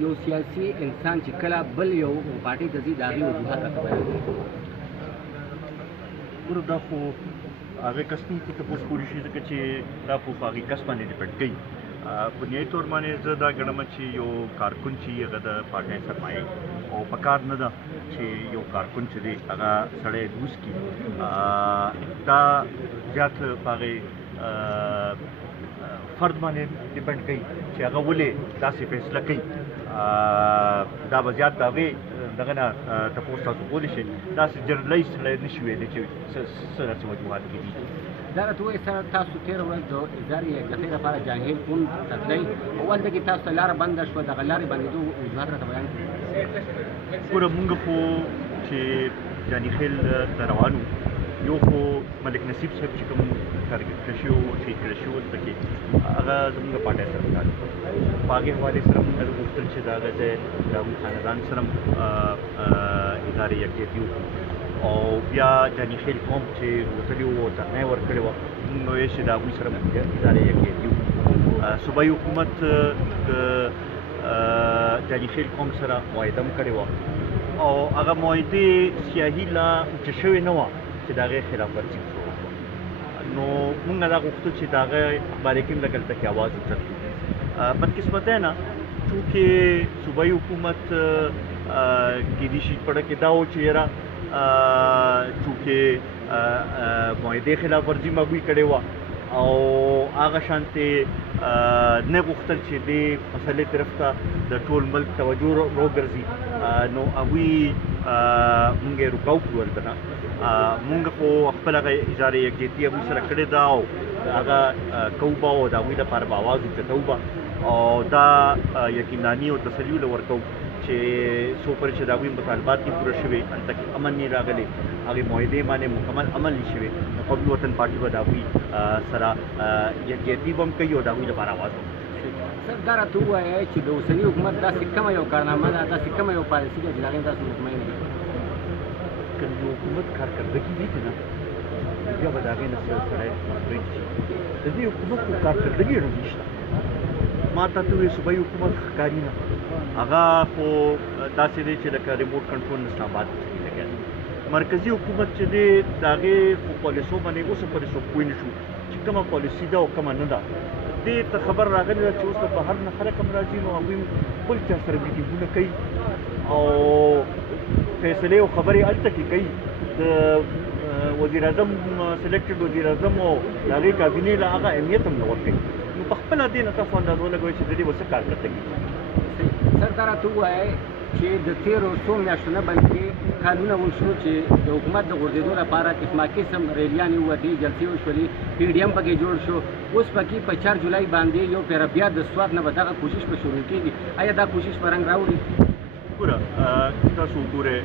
یو سیاسي انسان چې کله بل یو پارټي ته ځي د هغې وجوهات راته بیان کړي. ګوره دا خو هغه کس نه ته تپوس کولی شي ځکه چې دا خو په هغې کس باندې ډیپنډ کوي. بنیادي طور باندې زه دا ګڼم چې یو کارکون چې هغه د پارټۍ سرمایه او په کار نه ده چې یو کارکون چې دی هغه سړی لوز کړي. دا زیات په هغې فرد باندې ډیپنډ کوي چې هغه ولې داسې فیصله کوي. دا به زیات د هغې دغه نه تپوس تاسو کولی شئ. داسې جنرلایز سړی نه شي ویلی چې څه داسې وجوهات کې دي. دا راته ووایئ سره تاسو تېره ورځ د اظهار یکجهتۍ لپاره جاهل کون ته تلئ او هلته کې تاسو ته لاره بنده شوه دغه لارې بندېدو وجوهات راته بیان کړي. ګوره مونږ خو چې جاني خیل ته روان وو یو خو ملک نصیب صاحب چې کوم ټارګېټ کړی شوي وو چې کړی شوي وو دلته کې هغه زموږ پارټۍ سره کار په هغې حوالې سره مونږ غوښتل چې د هغه ځای د هغوی خاندان سره ادارې یکجهتي وکړو او بیا جاني خیل قوم چې وتلي وو او ترنه یې ورکړې وه مونږ ویل چې د هغوی سره ادارې یکجهتي وکړو. صوبایي حکومت د جاني خیل قوم سره معاهده هم کړې وه او هغه معاهدې سیاهي لا اوچه شوې نه وه چې د هغې خلاف ورزي شروع کړو. نو مونږ دا غوښتو چې د هغه باره کې هم لږ هلته کې اواز اوچت کړو. بدقسمتۍ نه چونکې صوبایي حکومت کیدای شي پړه کې دا و چې یاره چونکې معاهدې خلاف ورزي هم هغوی کړې وه او هغه شانتې نه غوښتل چې دې مسلې طرف ته د ټول ملک توجه راوګرځي. نو هغوی مونږ یې روکاو کړو. هلته نه مونږ خو خپل هغه ادارې یکجهتي هغوی سره کړې ده او هغه کوو به او د هغوی لپاره به اواز اوچتوو به او دا یقیناني او تسلي له ورکوو چې څو پورې چې د هغوی مطالبات دي پوره شوي هلته کې امن نه راغلی هغې معاهدې باندې مکمل عمل نه شوی نو قومي وطن پارټي به د هغوی سره یکجهتي به هم کوي او د هغوی لپاره اواز به سر دا راته ووایئ چې د اوسني حکومت داسې کومه یو کارنامه ده داسې کومه یو پالیسي ده چې د هغې تاسو مطمئن دي. که د حکومت کارکردګي وي که نه بیا به د هغې نه سړی مطمئن شي. د دې حکومت خو کارکردګي ډېره نشته. ما تا ته ووایي صوبایي حکومت ښکاري نه هغه خو داسې دی چې لکه ریموټ کنټرول نه اسلام آباد کې لګیا دی. مرکزي حکومت چې دی د هغې په پالیسو باندې اوس پورې څوک پوه نه شو چې کومه پالیسي ده او کومه نه ده. دې ته خبر راغلی ده چې اوس د بهر نه خلک هم راځي نو هغوی بل چا سره میټینګونه کوي او فیصلې او خبرې هلته کې کوي. د وزیر اعظم سلیکټډ وزیر اعظم او د هغې کابینې له هغه اهمیت هم نه ورکوي. نو په خپله دې نه تاسو اندازه ولګوئ چې د دې به څه کارکردګي. سر دا راته ووایئ چې د تېرو څو میاشتو نه بلکې کالونه وشو چې د حکومت د غورځېدو لپاره قسما قسم ریلیانې ووتې جلسې وشولې پی ډي ایم پکې جوړ شو. اوس پکې په 4 جولای باندې یو پیره بیا د سواد نه به دغه کوشش په شروع کېږي. آیا دا کوشش به رنګ راوړي؟ ګوره تاسو وګورئ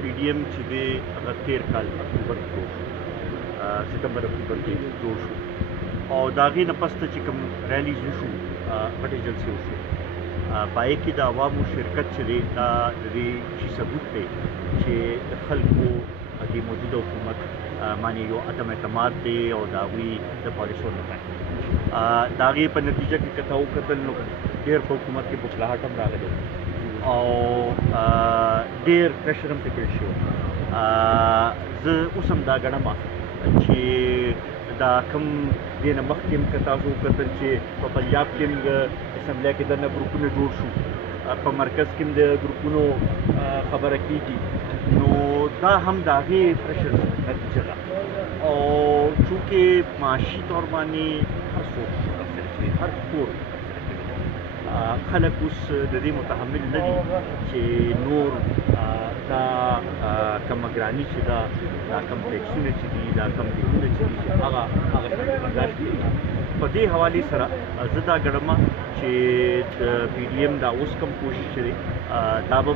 پی ډي ایم چې دی هغه تېر کال اکتوبر کې جوړ شو سپتمبر اکتوبر کې جوړ شو او د هغې نه پس ته چې کوم ریلیز وشو غټې جلسې وشوې په هغې کې د عوامو شرکت چې دی دا د دې شي ثبوت دی چې د خلکو د موجوده حکومت باندې یو عدم اعتماد دی او د هغوی د پالیسو نه دی. د هغې په نتیجه کې که تا وکتل نو ډېر په حکومت کې بخلاهټ هم راغلی او ډېر پریشر هم پرې کړی شوی. زه اوس هم دا ګڼم چې دا کوم دې نه مخکې هم که تاسو وکتل چې په پنجاب کې هم د اسمبلی کې دننه ګروپونه جوړ شو په مرکز کې هم د ګروپونو خبره کېږي نو دا هم د هغې پریشر نتیجه ده او چونکې معاشي طور باندې هر څوک هر کور خلک اوس د دې متحمل نه دي چې نور دا کومه ګراني چې ده دا کم ټیکسونه چې دي دا کم تیلونه چې دي هغه برداشت کړي. په دې حوالې سره زه دا ګڼم چې د پی ډي ایم دا اوس کوم کوشش چې دی دا به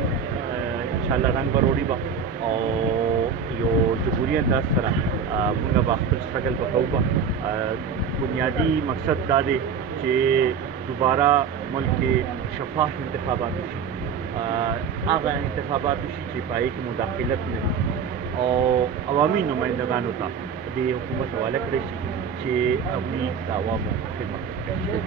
انشاءالله رنګ به راوړي به او یو جمهوري انداز سره موږ به خپل سټرګل به کوو. بنیادي مقصد دا دی چې دوباره ملک کې شفاف انتخابات وشي هغه انتخابات وشي چې په هغې کې مداخلت نه وي او عوامي نمایندګانو ته د حکومت حواله کړی شي چې هغوی د عوامو خدمت وکړي.